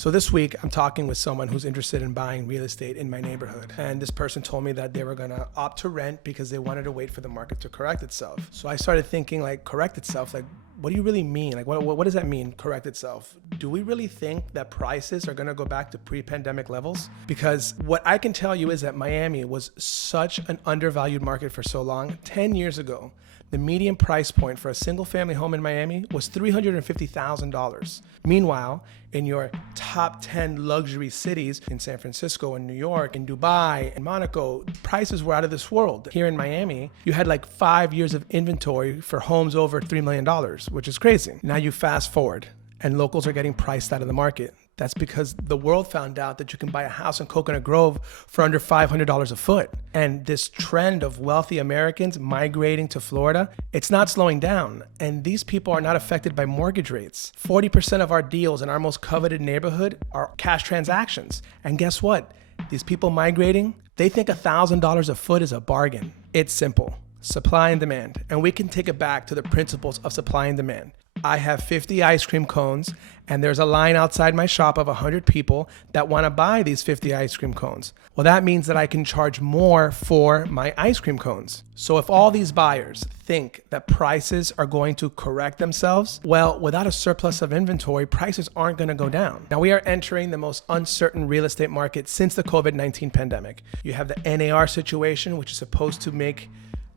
So this week, I'm talking with someone who's interested in buying real estate in my neighborhood. And this person told me that they were gonna opt to rent because they wanted to wait for the market to correct itself. So I started thinking, like, correct itself? Like, what do you really mean? Like, what does that mean, correct itself? Do we really think that prices are gonna go back to pre-pandemic levels? Because what I can tell you is that Miami was such an undervalued market for so long. 10 years ago, the median price point for a single family home in Miami was $350,000. Meanwhile, in your top 10 luxury cities in San Francisco and New York and Dubai and Monaco, prices were out of this world. Here in Miami, you had like 5 years of inventory for homes over $3 million, which is crazy. Now you fast forward and locals are getting priced out of the market. That's because the world found out that you can buy a house in Coconut Grove for under $500 a foot. And this trend of wealthy Americans migrating to Florida, it's not slowing down. And these people are not affected by mortgage rates. 40% of our deals in our most coveted neighborhood are cash transactions. And guess what? These people migrating, they think $1,000 a foot is a bargain. It's simple, supply and demand. And we can take it back to the principles of supply and demand. I have 50 ice cream cones and there's a line outside my shop of 100 people that want to buy these 50 ice cream cones. Well, that means that I can charge more for my ice cream cones. So if all these buyers think that prices are going to correct themselves, well, without a surplus of inventory, prices aren't going to go down. Now we are entering the most uncertain real estate market since the COVID-19 pandemic. You have the NAR situation, which is supposed to make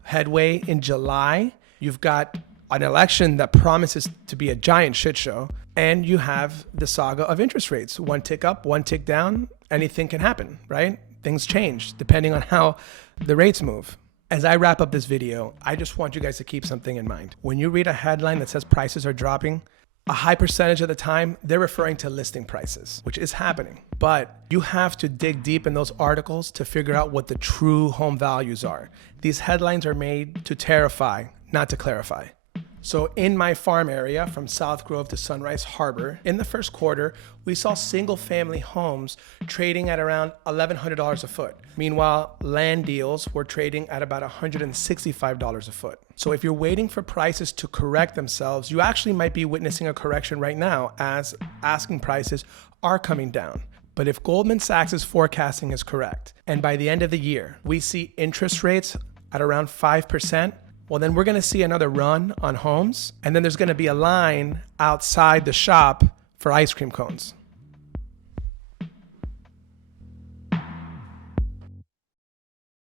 headway in July. You've got an election that promises to be a giant shit show, and you have the saga of interest rates. One tick up, one tick down, anything can happen, right? Things change depending on how the rates move. As I wrap up this video, I just want you guys to keep something in mind. When you read a headline that says prices are dropping, a high percentage of the time, they're referring to listing prices, which is happening. But you have to dig deep in those articles to figure out what the true home values are. These headlines are made to terrify, not to clarify. So in my farm area from South Grove to Sunrise Harbour, in the first quarter, we saw single family homes trading at around $1,100 a foot. Meanwhile, land deals were trading at about $165 a foot. So if you're waiting for prices to correct themselves, you actually might be witnessing a correction right now as asking prices are coming down. But if Goldman Sachs' forecasting is correct, and by the end of the year, we see interest rates at around 5%, well, then we're going to see another run on homes, and then there's going to be a line outside the shop for ice cream cones.